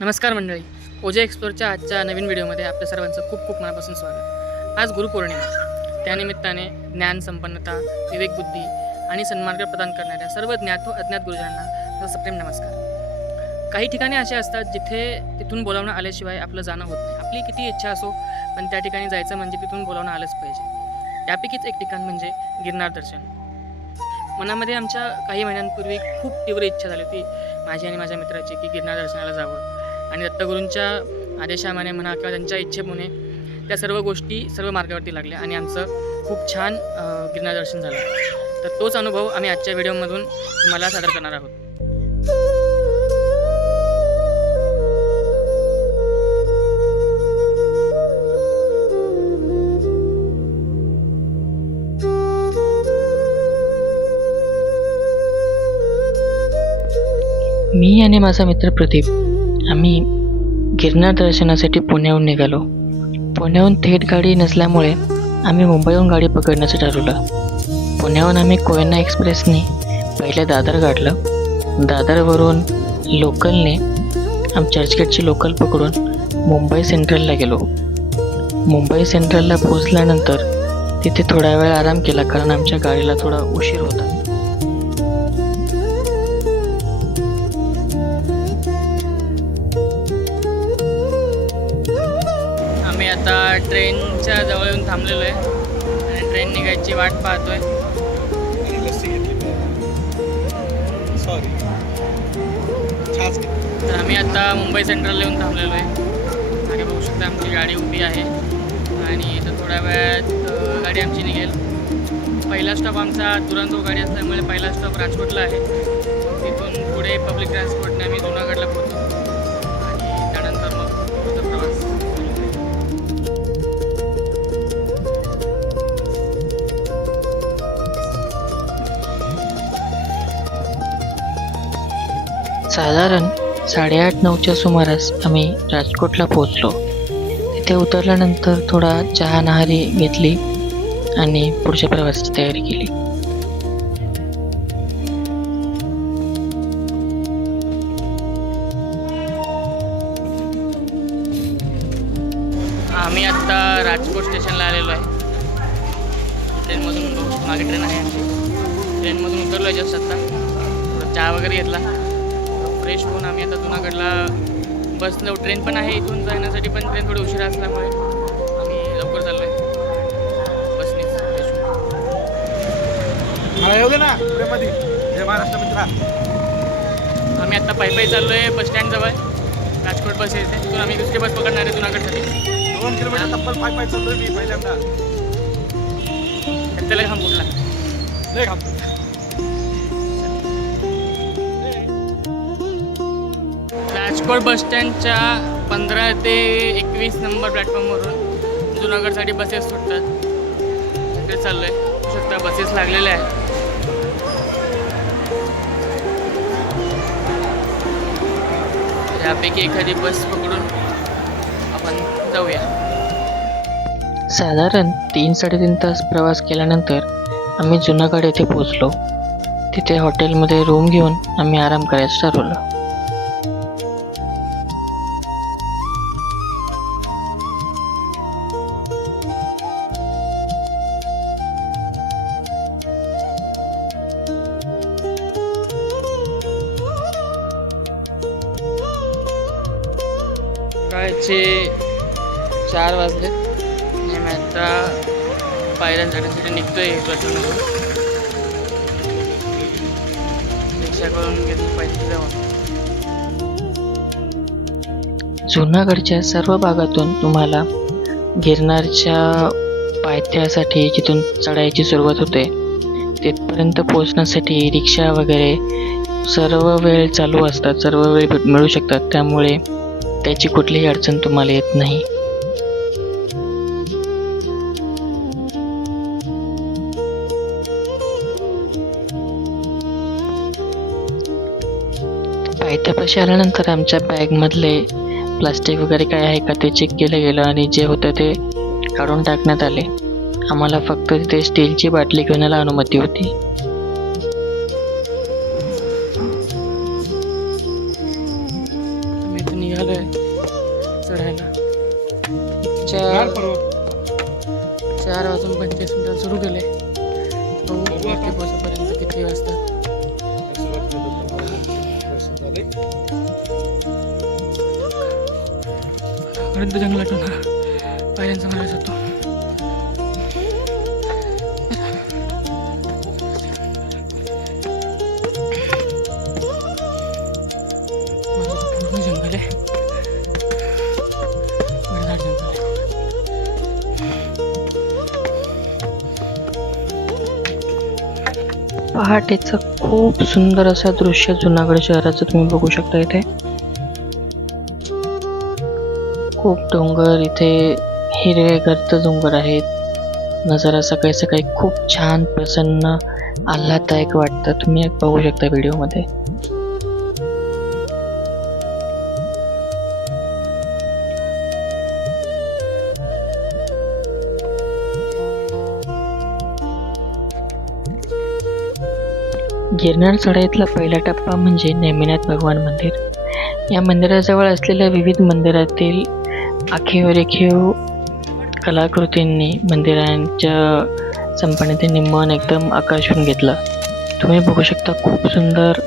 नमस्कार मंडळी. ओजे एक्सप्लोरच्या आजच्या नवीन व्हिडिओमध्ये आपल्या सर्वांचं खूप खूप मनापासून स्वागत. आज गुरुपौर्णिमा. त्यानिमित्ताने ज्ञान संपन्नता विवेकबुद्धी आणि सन्मार्ग प्रदान करणाऱ्या सर्व ज्ञात व अज्ञात गुरुजनांना सप्रेम नमस्कार. काही ठिकाणी असे असतात जिथे तिथून बोलावणं आल्याशिवाय आपलं जाणं होत नाही. आपली किती इच्छा असो पण त्या ठिकाणी जायचं म्हणजे तिथून बोलावणं आलंच पाहिजे. यापैकीच एक ठिकाण म्हणजे गिरनार दर्शन. मनामध्ये आमच्या काही महिन्यांपूर्वी खूप तीव्र इच्छा झाली होती माझी आणि माझ्या मित्राची की गिरनार दर्शनाला जावं. आणि दत्तगुरूंच्या आदेशामाने म्हणा किंवा त्यांच्या इच्छेमुळे त्या सर्व गोष्टी सर्व मार्गावरती लागल्या आणि आमचं खूप छान गिरणादर्शन झालं. तर तोच अनुभव आम्ही आजच्या व्हिडिओमधून तुम्हाला सादर करणार आहोत. मी आणि माझा मित्र प्रदीप आम्ही गिरनार दर्शनासाठी पुण्याहून निघालो. पुण्याहून थेट गाडी नसल्यामुळे आम्ही मुंबईहून गाडी पकडण्याचं ठरवलं. पुण्याहून आम्ही कोयना एक्सप्रेसने पहिले दादर गाठलं दादरवरून लोकलने आम चर्चगेटची लोकल पकडून मुंबई सेंट्रलला गेलो. मुंबई सेंट्रलला पोचल्यानंतर तिथे थोडा वेळ आराम केला कारण आमच्या गाडीला थोडा उशीर होता. ट्रेनच्या जवळ येऊन थांबलेलो आहे. आणि ट्रेन निघायची वाट पाहतोय. तर आम्ही आता मुंबई सेंट्रलला येऊन थांबलेलो आहे. मागे बघू शकता आमची गाडी उभी आहे. आणि इथं थोड्या वेळात गाडी आमची निघेल. पहिला स्टॉप आमचा दुरंतो गाडी असल्यामुळे पहिला स्टॉप राजकोटला आहे. तिथून पुढे पब्लिक ट्रान्सपोर्टने आम्ही जुनागडला पोहोचू. साधारण साडेआठ नऊच्या सुमारास आम्ही राजकोटला पोहोचलो. तिथे उतरल्यानंतर थोडा चहा नहारी घेतली आणि पुढच्या प्रवासाची तयारी केली. आम्ही आत्ता राजकोट स्टेशनला आलेलो आहे. ट्रेनमधून मागे ट्रेन आहे आमची. ट्रेनमधून उतरलो आहे जस्ट आत्ता चहा वगैरे घेतला. आता जुनागडला बसलो ट्रेन पण आहे इथून जाण्यासाठी पण ट्रेन थोडी उशिरा असल्यामुळे आम्ही लवकर चाललो आहे बसनीच. फ्रेश होऊन. मला येऊ दे ना पुण्यामध्ये. जय महाराष्ट्र मित्रा. आम्ही आता पायी पायी चाललो आहे बस स्टँडजवळ राजकोट बस येते तिथून आम्ही दुसरी बस पकडणार आहे जुनागडसाठी. दोन किलोमीटर तब्बल पाय पाय चाललोय मी पहिल्यांदा. त्याला खांब कुठला. लय घाबतो राजकोट बसस्टँडच्या पंधरा ते एकवीस नंबर प्लॅटफॉर्मवरून जुनागडसाठी बसेस सुटतात. तिथे चाललो आहे सुद्धा शकता बसेस लागलेल्या आहेत. त्यापैकी एखादी बस पकडून आपण जाऊया. साधारण तीन साडेतीन तास प्रवास केल्यानंतर आम्ही जुनागड येथे पोहोचलो. तिथे हॉटेलमध्ये रूम घेऊन आम्ही आराम करायचं ठरवलं सकाळचे चार वाजले. आणि मी आता पायऱ्या चढण्यासाठी निघतोय प्लॅटफॉर्मवर रिक्षा करून घेतली पाहिजे जाऊन जुनागडच्या सर्व भागातून तुम्हाला गिरनारच्या पायथ्यासाठी जिथून चढायची सुरुवात होते तिथपर्यंत पोहोचण्यासाठी रिक्षा वगैरे सर्व वेळ चालू असतात सर्व वेळ भेट- मिळू शकतात. त्यामुळे त्याची कुठलीही अडचण तुम्हाला येत नाही. पायथ्यापाशी आल्यानंतर आमच्या बॅगमधले प्लास्टिक वगैरे काय आहे का ते चेक केलं गेलं आणि जे होतं ते काढून टाकण्यात आले. आम्हाला फक्त तिथे स्टीलची बाटली घेण्याला अनुमती होती. चार चार वाजून पंचवीस मिनिटं सुरू केले. वरती पोहोचेपर्यंत किती वाजता. पर्यंत जंगलातून पायऱ्यांचा मार्ग जातो. पहाटेचं खूप सुंदर असं दृश्य जुनागड शहराचं तुम्ही बघू शकता इथे. खूप डोंगर इथे हिरवे गर्द डोंगर आहेत. नजारा सकाळी सकाळी खूप छान प्रसन्न आल्हाददायक वाटतं. तुम्ही बघू शकता व्हिडिओमध्ये. गिरनार चढाईतला पहिला टप्पा म्हणजे नेमिनाथ भगवान मंदिर. या मंदिराजवळ असलेल्या विविध मंदिरातील आखीव रेखीव कलाकृतींनी मंदिरांच्या संपन्नतेने मन एकदम आकर्षून घेतलं. तुम्ही बघू शकता खूप सुंदर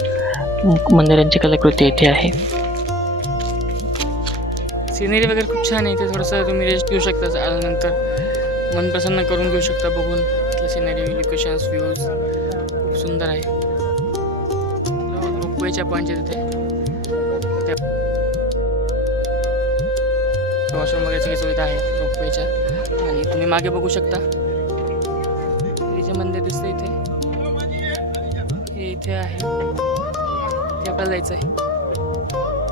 मंदिरांची कलाकृती इथे आहे. सिनरी वगैरे खूप छान आहे. इथे थोडंसं तुम्ही रेस्ट घेऊ शकता. आल्यानंतर मन प्रसन्न करून घेऊ शकता बघून. सिनेरी सिनरी लोकेशन्स व्ह्यूज खूप सुंदर आहे. रोपवेच्या पॉईंटच्या तिथे. वॉशरूम वगैरे सगळी सुविधा आहे रोपवेच्या आणि तुम्ही मागे बघू शकता. जे मंदिर दिसतं इथे. हे इथे आहे. ते आपल्याला जायचं आहे.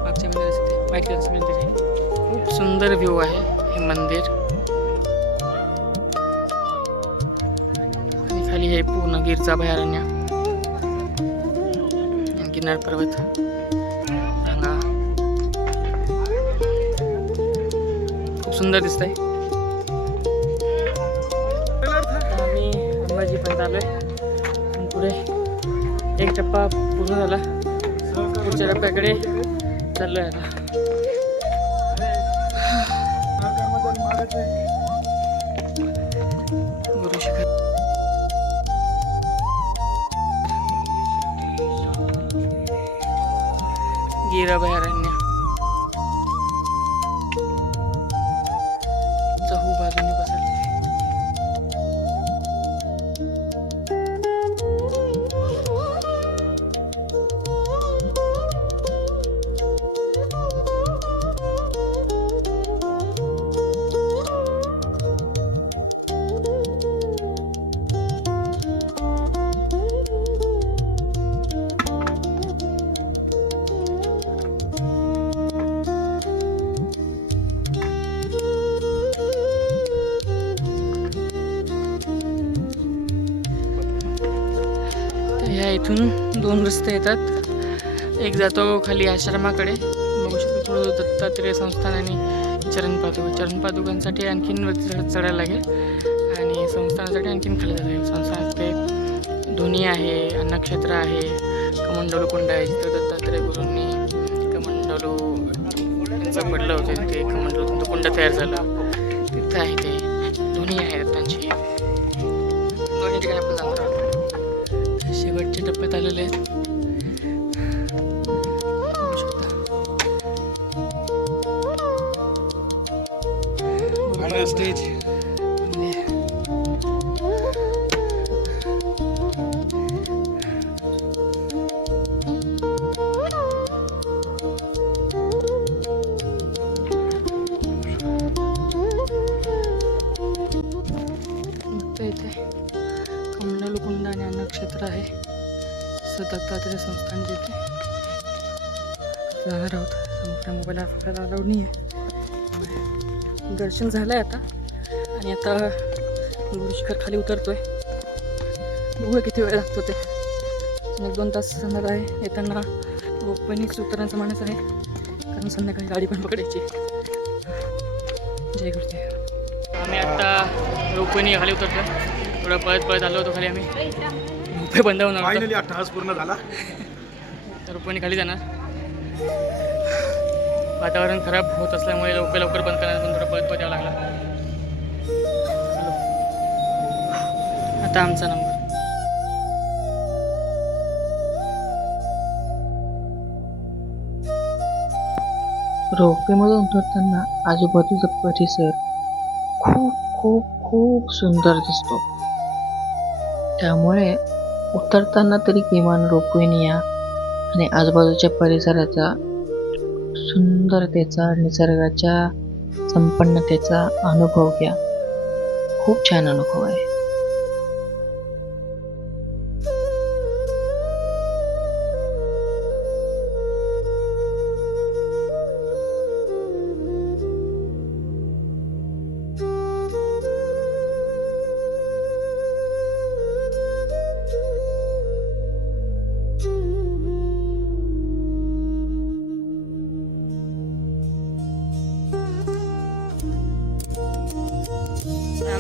मागच्या मंदिर असते व्हाईट कलरचं मंदिर आहे. खूप सुंदर व्ह्यू आहे हे मंदिर. आणि खाली हे पूर्ण गिरचा अभयारण्य गिरनार पर्वत. रांगा. खूप सुंदर दिसतंय. आहे आम्ही अंबाजीपर्यंत आलोय आहे पुढे एक टप्पा पूर्ण झाला. पुढच्या टप्प्याकडे चाललोय आता. ಕ್ಷೀರಭಯಾರಣ್ಯ इथून दोन रस्ते येतात. एक जातो खाली आश्रमाकडे. बघू शकतो थोडं दत्तात्रेय संस्थान आणि चरण पादुका चरण पादुकांसाठी आणखीन वरती चढायला लागेल. आणि संस्थानासाठी आणखीन खाली जाता येईल. संस्थानात ते आहे अन्नक्षेत्र आहे कमंडलू कुंड आहे. जिथं दत्तात्रेय गुरूंनी कमंडलू त्यांचं पडलं होतं ते कमंडलू तुमचं कुंड तयार झालं. तिथं आहे ते. धोनी आहे दत्तांची. दोन्ही ठिकाणी आपण जाणार आहोत. शेवटच्या टप्प्यात आलेले आहेत. स्टेज म्हणजे इथे कमंडलू कुंड आणि अन्नक्षेत्र आहे. दत्तात्रय संस्थान जिथे जाणार आहोत समोर मोबाईल आपल्याला अलाउड नाही आहे. दर्शन झालं आहे आता. आणि आता गुरुशिखर खाली उतरतो आहे बघूया किती वेळ लागतो ते. एक दोन तास जाणार आहे. येताना ओपनिंग उतरण्याचा माणूस आहे. कारण संध्याकाळी गाडी पण पकडायची. जय गुरुदेव. आम्ही आता रोपणी खाली उतरतो थोडं पळत पळत आलो होतो खाली आम्ही. रोपे बंद होणार. फायनली अठ्ठावीस पूर्ण झाला. तर रुपयाने खाली जाणार. वातावरण खराब होत असल्यामुळे लवकर लवकर बंद करण्यात पण थोडं पळत पळत यावं लागला. हॅलो. आता आमचा नंबर. रोपेमधून उतरताना आजूबाजूचा परिसर खूप खूप खूप सुंदर दिसतो. त्यामुळे उतरताना तरी किमान रोपवेने या. आणि आजूबाजूच्या परिसराचा सुंदरतेचा निसर्गाच्या संपन्नतेचा अनुभव घ्या. खूप छान अनुभव आहे.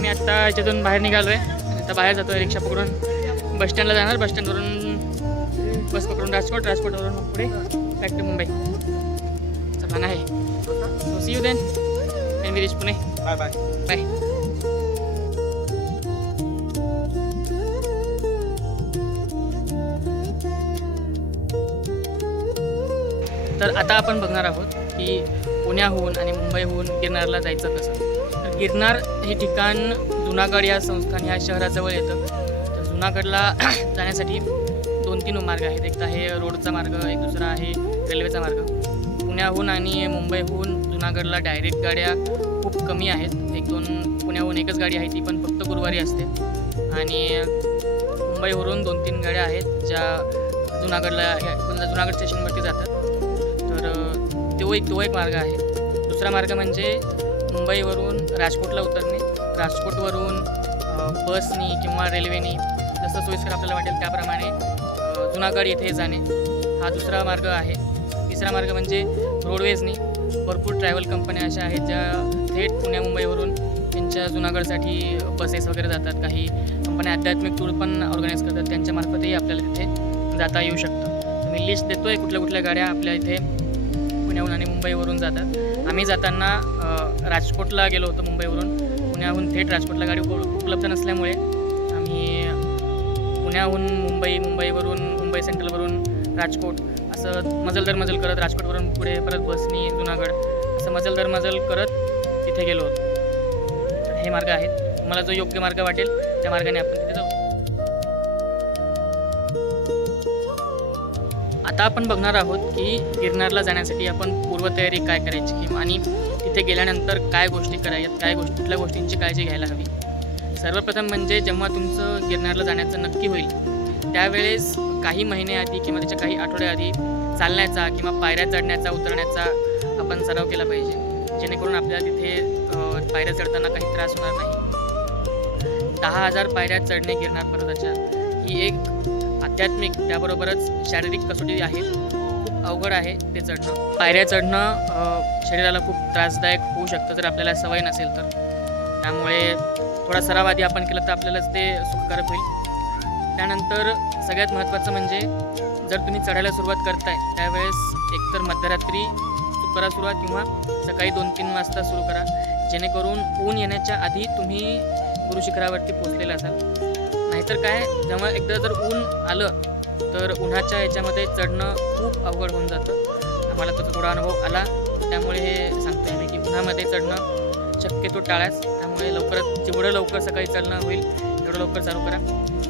आम्ही आत्ता याच्यातून बाहेर निघालो आहे आता बाहेर जातो आहे रिक्षा पकडून. बस स्टँडला जाणार. बस स्टँडवरून बस पकडून राजकोट राजकोटवरून मग पुढे बॅक टू मुंबई प्लॅन आहे. So see you then when we reach Pune bye bye bye तर आता आपण बघणार आहोत की पुण्याहून आणि मुंबईहून गिरनारला जायचं कसं. गिरनार हे ठिकाण जुनागड या संस्थान ह्या शहराजवळ येतं. तर जुनागडला जाण्यासाठी दोन तीन मार्ग आहेत. एक तर आहे रोडचा मार्ग एक दुसरा आहे रेल्वेचा मार्ग. पुण्याहून आणि मुंबईहून जुनागडला डायरेक्ट गाड्या खूप कमी आहेत. एक दोन पुण्याहून एकच गाडी आहे ती पण फक्त गुरुवारी असते. आणि मुंबईवरून दोन तीन गाड्या आहेत ज्या जुनागडला जुनागड स्टेशनवरती जातात. तर तो एक तो एक मार्ग आहे. दुसरा मार्ग म्हणजे मुंबईवरून राजकोटला उतरणे राजकोटवरून बसनी किंवा रेल्वेनी जसं सोयीस्कर आपल्याला वाटेल त्याप्रमाणे जुनागड येथे जाणे. हा दुसरा मार्ग आहे. तिसरा मार्ग म्हणजे रोडवेजनी भरपूर ट्रॅव्हल कंपन्या अशा आहेत ज्या थेट पुण्या मुंबईवरून त्यांच्या जुनागडसाठी बसेस वगैरे जातात. काही कंपन्या आध्यात्मिक टूर पण ऑर्गनाईज करतात. त्यांच्या मार्फतही आपल्याला तिथे जाता येऊ शकतं. मी लिस्ट देतो आहे कुठल्या कुठल्या गाड्या आपल्या इथे पुण्याहून आणि मुंबईवरून जातात. आम्ही जाताना राजकोटला गेलो होतो मुंबईवरून. पुण्याहून थेट राजकोटला गाडी उप- उपलब्ध नसल्यामुळे आम्ही पुण्याहून मुंबई मुंबईवरून मुंबई सेंट्रलवरून राजकोट असं मजल दर मजल करत राजकोटवरून पुढे परत बसनी जुनागड असं मजल दर मजल करत तिथे गेलो होतो. तर हे मार्ग आहेत. मला जो योग्य मार्ग वाटेल त्या मार्गाने आपण तिथे जाऊ. आता आपण बघणार आहोत की गिरनारला जाण्यासाठी आपण पूर्वतयारी काय करायची आणि तिथे गेल्यानंतर काय गोष्टी करायच्यात काय गोष्टी कुठल्या गोष्टींची काळजी घ्यायला हवी? सर्वप्रथम म्हणजे जेव्हा तुमचं गिरनारला जाण्याचं नक्की होईल त्यावेळेस काही महिने आधी किंवा त्याच्या काही आठवड्याआधी चालण्याचा किंवा पायऱ्या चढण्याचा उतरण्याचा आपण सराव केला पाहिजे. जेणेकरून आपल्याला तिथे पायऱ्या चढताना काही त्रास होणार नाही. दहा हजार पायऱ्या चढणे गिरणार पर्वताच्या ही एक आध्यात्मिक त्याबरोबरच शारीरिक कसोटी आहे. अवघड आहे ते चढणं. पायऱ्या चढणं शरीराला खूप त्रासदायक होऊ शकतं जर आपल्याला सवय नसेल तर. त्यामुळे थोडा सराव आधी आपण केला तर आपल्यालाच ते सुखकारक होईल. त्यानंतर सगळ्यात महत्त्वाचं म्हणजे जर तुम्ही चढायला सुरुवात करताय त्यावेळेस एकतर मध्यरात्री करा सुरुवात किंवा सकाळी दोन तीन वाजता सुरू करा. जेणेकरून ऊन येण्याच्या आधी तुम्ही गुरुशिखरावरती पोचलेले असाल. नाहीतर काय जेव्हा एकदा जर ऊन आलं तर उन्हाच्या याच्यामध्ये चढणं खूप अवघड होऊन जातं. आम्हाला त्याचा थोडा अनुभव आला. त्यामुळे हे सांगतो मी की उन्हामध्ये चढणं शक्यतो टाळाच. त्यामुळे लवकरात जेवढं लवकर सकाळी चालणं होईल तेवढं लवकर चालू करा.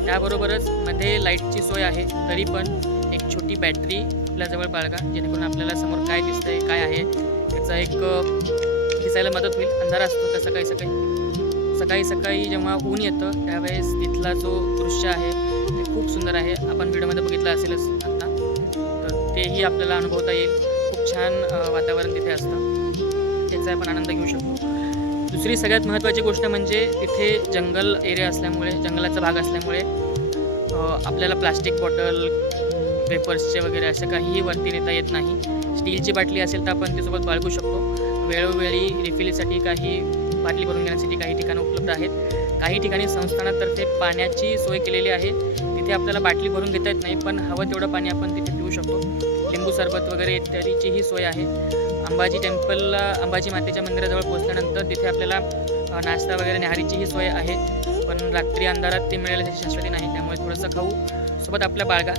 त्याबरोबरच मध्ये लाईटची सोय आहे तरी पण एक छोटी बॅटरी आपल्याजवळ बाळगा जेणेकरून आपल्याला समोर काय दिसतं आहे काय आहे त्याचा एक दिसायला मदत होईल. अंधार असतो तर सकाळी सकाळी. सकाळी सकाळी जेव्हा ऊन येतं त्यावेळेस तिथला जो दृश्य आहे ते खूप सुंदर आहे. आपण व्हिडिओमध्ये बघितलं असेलच आत्ता तर तेही आपल्याला अनुभवता येईल. खूप छान वातावरण तिथे असतं. त्याचा आपण आनंद घेऊ शकतो. दुसरी सगळ्यात महत्त्वाची गोष्ट म्हणजे तिथे जंगल एरिया असल्यामुळे जंगलाचा भाग असल्यामुळे आपल्याला प्लास्टिक बॉटल पेपर्सचे वगैरे असं काहीही वरती नेता येत नाही. स्टीलची बाटली असेल तर आपण त्यासोबत बाळगू शकतो. वेळोवेळी रिफिलीसाठी काही बाटली भरून घेण्यासाठी काही ठिकाणं उपलब्ध आहेत. काही ठिकाणी संस्थानातर्फे पाण्याची सोय केलेली आहे. तिथे आपल्याला बाटली भरून घेता येत नाही पण हवं तेवढं पाणी आपण तिथे पिऊ शकतो. लिंबू सरबत वगैरे इत्यादीची ही सोय आहे. अंबाजी टेम्पलला अंबाजी मातेच्या मंदिराजवळ पोहोचल्यानंतर तिथे आपल्याला नाश्ता वगैरे न्याहारीचीही सोय आहे. पण रात्री अंधारात ते मिळेल त्याची शाश्वती नाही त्यामुळे थोडंसं खाऊ सोबत आपल्या बाळगा.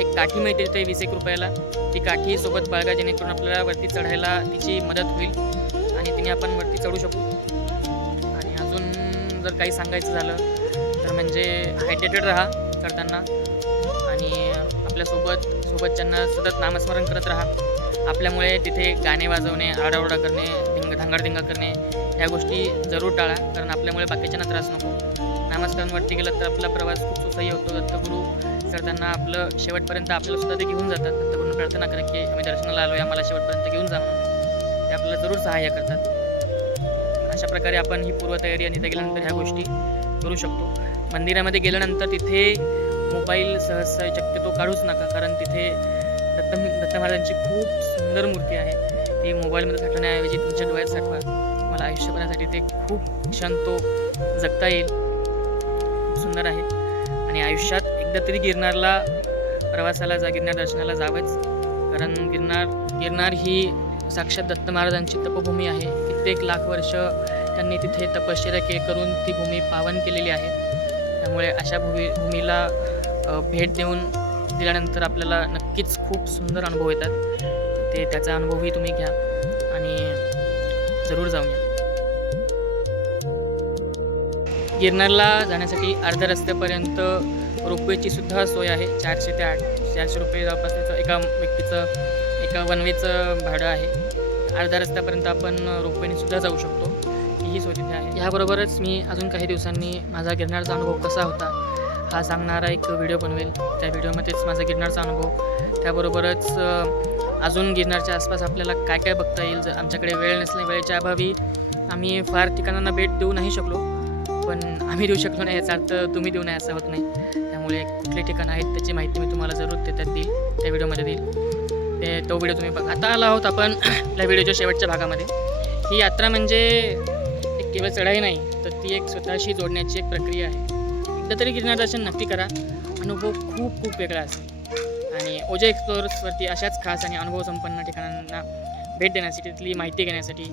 एक काठी मिळते तिथे वीस एक रुपयाला. ती काठी सोबत बाळगा जेणेकरून आपल्याला वरती चढायला तिची मदत होईल आणि तिने आपण वरती चढू शकू. आणि अजून जर काही सांगायचं झालं तर म्हणजे हायड्रेटेड राहा करताना. आणि आपल्यासोबत सोबतच्यांना सतत नामस्मरण करत राहा. आपल्यामुळे तिथे गाणे वाजवणे आरडाओरडा करणे धिंग धांगडधिंगा करणे ह्या गोष्टी जरूर टाळा. कारण आपल्यामुळे बाकीच्यांना त्रास नको. नामस्मरणवरती गेलं तर आपला प्रवास खूप सुसह्य होतो. दत्तगुरू करताना आपलं शेवटपर्यंत आपल्याला सुद्धा ते घेऊन जातात. दत्तगुरूंना प्रार्थना करा की आम्ही दर्शनाला आलो आहे आम्हाला शेवटपर्यंत घेऊन जा ते आपल्याला जरूर सहाय्य करतात. अशा प्रकारे आपण ही पूर्वतयारी आणि तिथे गेल्यानंतर ह्या गोष्टी करू शकतो. मंदिरामध्ये गेल्यानंतर तिथे मोबाईल सहसा शक्यतो काढूच नका कारण तिथे दत्त दत्त महाराजांची खूप सुंदर मूर्ती आहे. ती मोबाईलमध्ये साठवण्याऐवजी तुमच्या डोळ्यात साठवा. तुम्हाला आयुष्यभरासाठी ते खूप क्षण तो जगता येईल. खूप सुंदर आहे. आणि आयुष्यात एकदा तरी गिरनारला प्रवासाला जा गिरनार दर्शनाला जावंच. कारण गिरनार गिरनार ही साक्षात दत्त महाराजांची तपभूमी आहे. कित्येक लाख वर्ष त्यांनी तिथे तपश्चर्या के करून ती भूमी पावन केलेली आहे. त्यामुळे अशा भूमी भूमीला भेट देऊन दिल्यानंतर आपल्याला नक्कीच खूप सुंदर अनुभव येतात. ते त्याचा अनुभवही तुम्ही घ्या आणि जरूर जाऊन या. गिरनारला जाण्यासाठी अर्ध्या रस्त्यापर्यंत रोपवेची सुद्धा सोय आहे. चारशे ते आठ चारशे रुपये जवळपास त्याचं एका व्यक्तीचं एका वनवेचं भाडं आहे. अर्ध्या रस्त्यापर्यंत आपण रोपवेने सुद्धा जाऊ शकतो. ही सोय याबरोबरच ह्याबरोबरच मी अजून काही दिवसांनी माझा गिरणारचा अनुभव कसा होता हा सांगणारा एक व्हिडिओ बनवेल. त्या व्हिडिओमध्येच माझा गिरणारचा अनुभव. त्याबरोबरच अजून गिरनारच्या आसपास आपल्याला काय काय बघता येईल जर आमच्याकडे वेळ नसल्या वेळेच्या अभावी आम्ही फार ठिकाणांना भेट देऊ नाही शकलो. पण आम्ही देऊ शकलो नाही याचा अर्थ तुम्ही देऊ नाही असं होत नाही. त्यामुळे कुठले ठिकाण आहेत त्याची माहिती मी तुम्हाला जरूर त्याच्यात देईल त्या व्हिडिओमध्ये देईल. ते तो व्हिडिओ तुम्ही बघा आता आला आहोत आपण त्या व्हिडिओच्या शेवटच्या भागामध्ये. ही यात्रा म्हणजे केवळ चढाई नाही तर ती एक स्वतःशी जोडण्याची एक प्रक्रिया आहे. एकदा तरी गिरणार दर्शन नक्की करा. अनुभव खूप खूप वेगळा असेल. आणि ओजा एक्सप्लोअर्सवरती अशाच खास आणि अनुभव संपन्न ठिकाणांना भेट देण्यासाठी तिथली माहिती घेण्यासाठी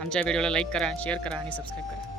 आमच्या व्हिडिओला लाईक करा शेअर करा आणि सबस्क्राईब करा.